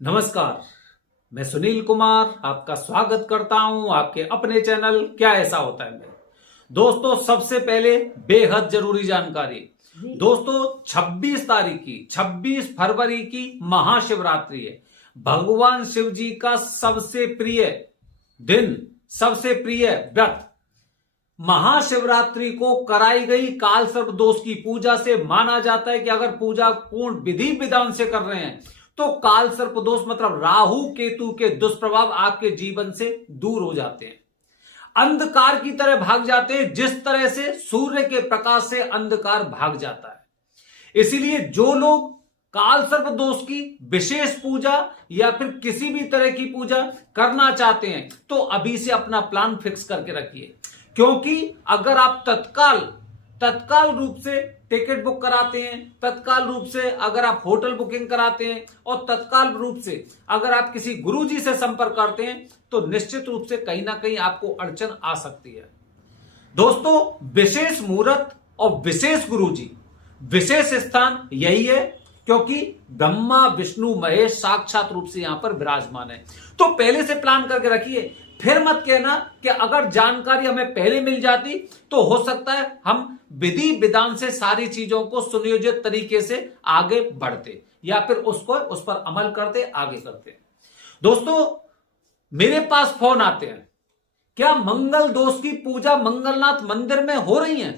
नमस्कार, मैं सुनील कुमार आपका स्वागत करता हूं आपके अपने चैनल क्या ऐसा होता है में। दोस्तों, सबसे पहले बेहद जरूरी जानकारी। दोस्तों, 26 फरवरी की महाशिवरात्रि है। भगवान शिव जी का सबसे प्रिय दिन, सबसे प्रिय व्रत। महाशिवरात्रि को कराई गई काल सर्प दोष की पूजा से माना जाता है कि अगर पूजा पूर्ण विधि विधान से कर रहे हैं तो काल सर्प दोष मतलब राहु केतु के दुष्प्रभाव आपके जीवन से दूर हो जाते हैं, अंधकार की तरह भाग जाते हैं, जिस तरह से सूर्य के प्रकाश से अंधकार भाग जाता है। इसीलिए जो लोग काल सर्प दोष की विशेष पूजा या फिर किसी भी तरह की पूजा करना चाहते हैं तो अभी से अपना प्लान फिक्स करके रखिए, क्योंकि अगर आप तत्काल रूप से टिकट बुक कराते हैं, तत्काल रूप से अगर आप होटल बुकिंग कराते हैं और तत्काल रूप से अगर आप किसी गुरुजी से संपर्क करते हैं तो निश्चित रूप से कहीं ना कहीं आपको अड़चन आ सकती है। दोस्तों, विशेष मुहूर्त और विशेष गुरुजी, विशेष स्थान यही है क्योंकि ब्रह्मा विष्णु महेश साक्षात रूप से यहां पर विराजमान है। तो पहले से प्लान करके रखिए, फिर मत कहना कि अगर जानकारी हमें पहले मिल जाती तो हो सकता है हम विधि विधान से सारी चीजों को सुनियोजित तरीके से आगे बढ़ते या फिर उस पर अमल करते, आगे करते। दोस्तों, मेरे पास फोन आते हैं, क्या मंगल दोष की पूजा मंगलनाथ मंदिर में हो रही है?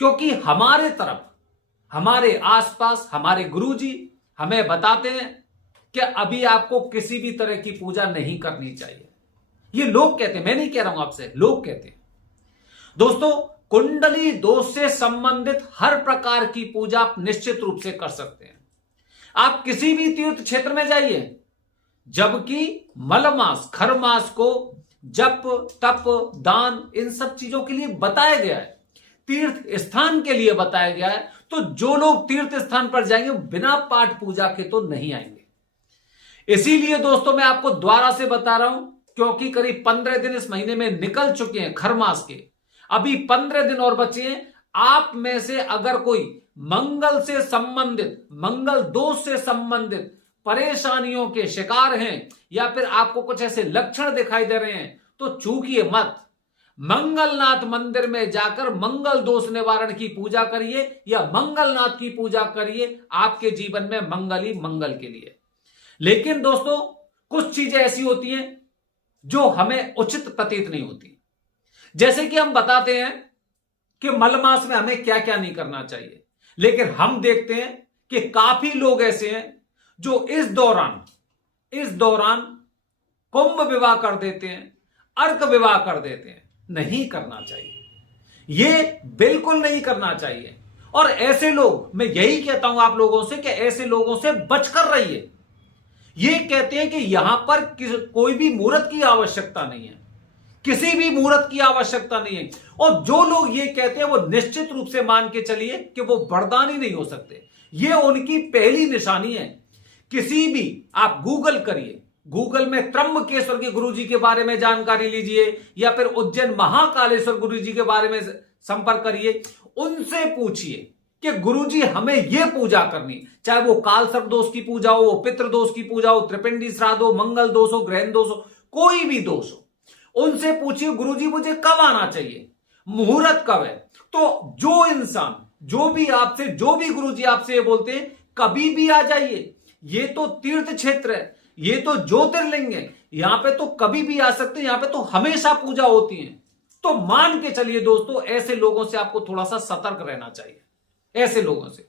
क्योंकि हमारे तरफ, हमारे आसपास हमारे गुरुजी हमें बताते हैं कि अभी आपको किसी भी तरह की पूजा नहीं करनी चाहिए। ये लोग कहते हैं, मैं नहीं कह रहा हूं आपसे, लोग कहते हैं। दोस्तों, कुंडली दोष से संबंधित हर प्रकार की पूजा आप निश्चित रूप से कर सकते हैं। आप किसी भी तीर्थ क्षेत्र में जाइए, जबकि मलमास खरमास को जप तप दान इन सब चीजों के लिए बताया गया है, तीर्थ स्थान के लिए बताया गया है। तो जो लोग तीर्थ स्थान पर जाएंगे बिना पाठ पूजा के तो नहीं आएंगे। इसीलिए दोस्तों, मैं आपको दोबारा से बता रहा हूं, क्योंकि करीब 15 दिन इस महीने में निकल चुके हैं खरमास के, अभी 15 दिन और बचे हैं। आप में से अगर कोई मंगल से संबंधित, मंगल दोष से संबंधित परेशानियों के शिकार हैं या फिर आपको कुछ ऐसे लक्षण दिखाई दे रहे हैं तो चूकिए मत, मंगलनाथ मंदिर में जाकर मंगल दोष निवारण की पूजा करिए या मंगलनाथ की पूजा करिए, आपके जीवन में मंगल ही मंगल के लिए। लेकिन दोस्तों, कुछ चीजें ऐसी होती हैं जो हमें उचित प्रतीत नहीं होती। जैसे कि हम बताते हैं कि मलमास में हमें क्या क्या नहीं करना चाहिए, लेकिन हम देखते हैं कि काफी लोग ऐसे हैं जो इस दौरान कुंभ विवाह कर देते हैं, अर्क विवाह कर देते हैं। नहीं करना चाहिए, ये बिल्कुल नहीं करना चाहिए। और ऐसे लोग, मैं यही कहता हूं आप लोगों से कि ऐसे लोगों से बचकर रहिए। ये कहते हैं कि यहां पर कोई भी मुहूर्त की आवश्यकता नहीं है, किसी भी मुहूर्त की आवश्यकता नहीं है। और जो लोग ये कहते हैं वो निश्चित रूप से मान के चलिए कि वो वरदानी नहीं हो सकते। ये उनकी पहली निशानी है। किसी भी आप गूगल करिए, गूगल में त्र्यंबकेश्वर के गुरुजी के बारे में जानकारी लीजिए या फिर उज्जैन महाकालेश्वर गुरुजी के बारे में संपर्क करिए, उनसे पूछिए कि गुरुजी हमें यह पूजा करनी, चाहे वो काल सर्प दोष की पूजा हो, पितृ दोष की पूजा हो, त्रिपिंडी श्राद्ध हो, मंगल दोष हो, ग्रहण दोष हो, कोई भी दोष हो, उनसे पूछिए गुरुजी मुझे कब आना चाहिए, मुहूर्त कब है। तो जो इंसान, जो भी गुरुजी आपसे ये बोलते हैं कभी भी आ जाइए, ये तो तीर्थ क्षेत्र है, ये तो ज्योतिर्लिंग है, यहां पे तो कभी भी आ सकते हैं, यहां पे तो हमेशा पूजा होती है। तो मान के चलिए दोस्तों, ऐसे लोगों से आपको थोड़ा सा सतर्क रहना चाहिए, ऐसे लोगों से।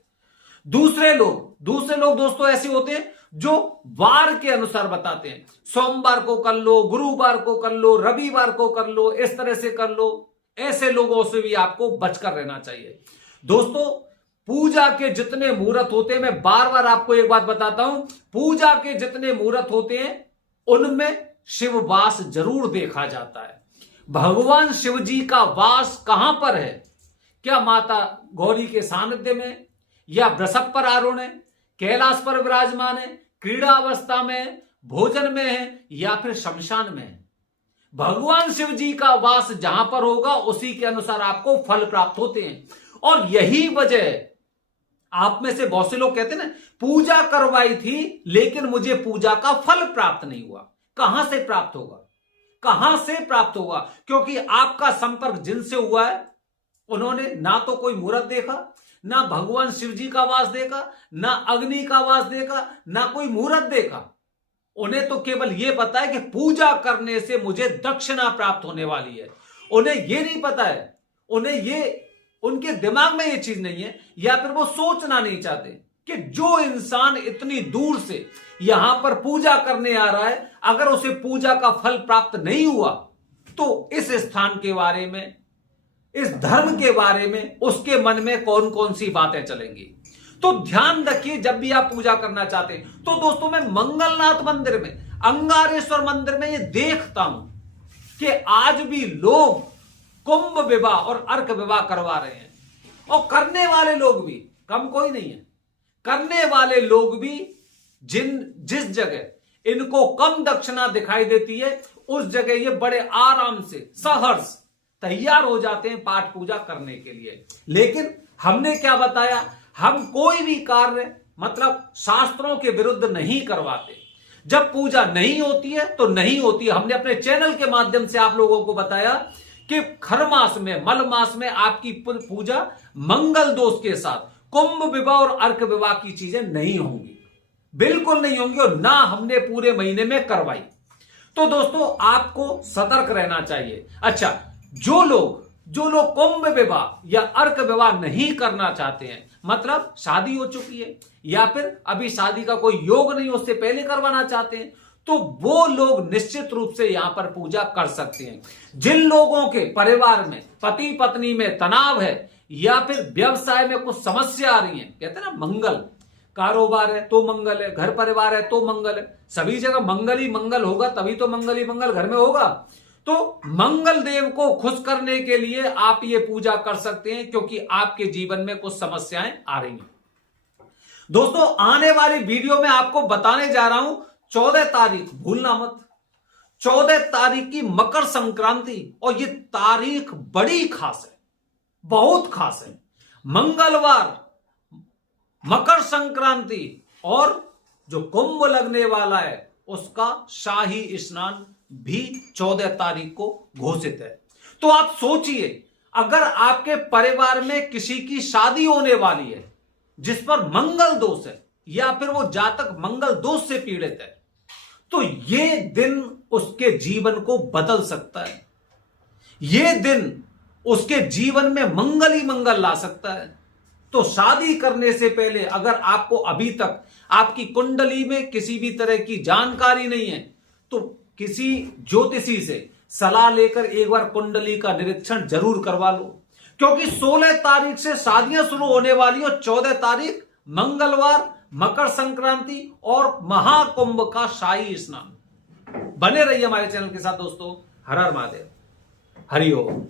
दूसरे लोग दोस्तों ऐसे होते हैं जो वार के अनुसार बताते हैं, सोमवार को कर लो, गुरुवार को कर लो, रविवार को कर लो, इस तरह से कर लो। ऐसे लोगों से भी आपको बचकर रहना चाहिए। दोस्तों, पूजा के जितने मुहूर्त होते हैं, मैं बार बार आपको एक बात बताता हूं, पूजा के जितने मुहूर्त होते हैं उनमें शिव वास जरूर देखा जाता है। भगवान शिव जी का वास कहां पर है? क्या माता गौरी के सानिध्य में, या वृषभ पर आरूढ़ है, कैलाश पर विराजमान है, क्रीड़ा अवस्था में है, भोजन में है, या फिर शमशान में है? भगवान शिव जी का वास जहां पर होगा उसी के अनुसार आपको फल प्राप्त होते हैं। और यही वजह है आप में से बहुत से लोग कहते हैं ना, पूजा करवाई थी लेकिन मुझे पूजा का फल प्राप्त नहीं हुआ। कहां से प्राप्त होगा? कहां से प्राप्त होगा? क्योंकि आपका संपर्क जिनसे हुआ है उन्होंने ना तो कोई मुहूर्त देखा, ना भगवान शिव जी का वास देखा, ना अग्नि का वास देखा, ना कोई मुहूर्त देखा। उन्हें तो केवल यह पता है कि पूजा करने से मुझे दक्षिणा प्राप्त होने वाली है। उन्हें यह नहीं पता है, उनके दिमाग में यह चीज नहीं है, या फिर वो सोचना नहीं चाहते कि जो इंसान इतनी दूर से यहां पर पूजा करने आ रहा है, अगर उसे पूजा का फल प्राप्त नहीं हुआ तो इस स्थान के बारे में, इस धर्म के बारे में उसके मन में कौन कौन सी बातें चलेंगी। तो ध्यान रखिए, जब भी आप पूजा करना चाहते हैं तो दोस्तों, मैं मंगलनाथ मंदिर में, अंगारेश्वर मंदिर में ये देखता हूं कि आज भी लोग कुंभ विवाह और अर्क विवाह करवा रहे हैं, और करने वाले लोग भी कम कोई नहीं है। करने वाले लोग भी जिस जगह इनको कम दक्षिणा दिखाई देती है, उस जगह ये बड़े आराम से सहर्ष तैयार हो जाते हैं पाठ पूजा करने के लिए। लेकिन हमने क्या बताया, हम कोई भी कार्य मतलब शास्त्रों के विरुद्ध नहीं करवाते। जब पूजा नहीं होती है तो नहीं होती है। हमने अपने चैनल के माध्यम से आप लोगों को बताया कि खर मास में, मल मास में आपकी पूजा मंगल दोष के साथ कुंभ विवाह और अर्क विवाह की चीजें नहीं होंगी, बिल्कुल नहीं होंगी, और ना हमने पूरे महीने में करवाई। तो दोस्तों, आपको सतर्क रहना चाहिए। अच्छा, जो लोग कुंभ विवाह या अर्क विवाह नहीं करना चाहते हैं, मतलब शादी हो चुकी है या फिर अभी शादी का कोई योग नहीं, उससे पहले करवाना चाहते हैं, तो वो लोग निश्चित रूप से यहां पर पूजा कर सकते हैं। जिन लोगों के परिवार में, पति पत्नी में तनाव है या फिर व्यवसाय में कुछ समस्या आ रही है, कहते हैं ना मंगल, कारोबार है तो मंगल है, घर परिवार है तो मंगल है, सभी जगह मंगल ही मंगल होगा, तभी तो मंगल ही मंगल घर में होगा। तो मंगल देव को खुश करने के लिए आप ये पूजा कर सकते हैं, क्योंकि आपके जीवन में कुछ समस्याएं आ रही हैं। दोस्तों, आने वाली वीडियो में आपको बताने जा रहा हूं 14 तारीख, भूलना मत, 14 तारीख की मकर संक्रांति, और ये तारीख बड़ी खास है, बहुत खास है। मंगलवार मकर संक्रांति, और जो कुंभ लगने वाला है उसका शाही स्नान भी 14 तारीख को घोषित है। तो आप सोचिए, अगर आपके परिवार में किसी की शादी होने वाली है जिस पर मंगल दोष है, या फिर वो जातक मंगल दोष से पीड़ित है, तो ये दिन उसके जीवन को बदल सकता है। ये दिन उसके जीवन में मंगल ही मंगल ला सकता है। तो शादी करने से पहले अगर आपको अभी तक आपकी कुंडली में किसी भी तरह की जानकारी नहीं है, तो किसी ज्योतिषी से सलाह लेकर एक बार कुंडली का निरीक्षण जरूर करवा लो, क्योंकि 16 तारीख से शादियां शुरू होने वाली, और 14 तारीख मंगलवार मकर संक्रांति और महाकुंभ का शाही स्नान। बने रहिए हमारे चैनल के साथ दोस्तों। हर हर महादेव, हरि ओम।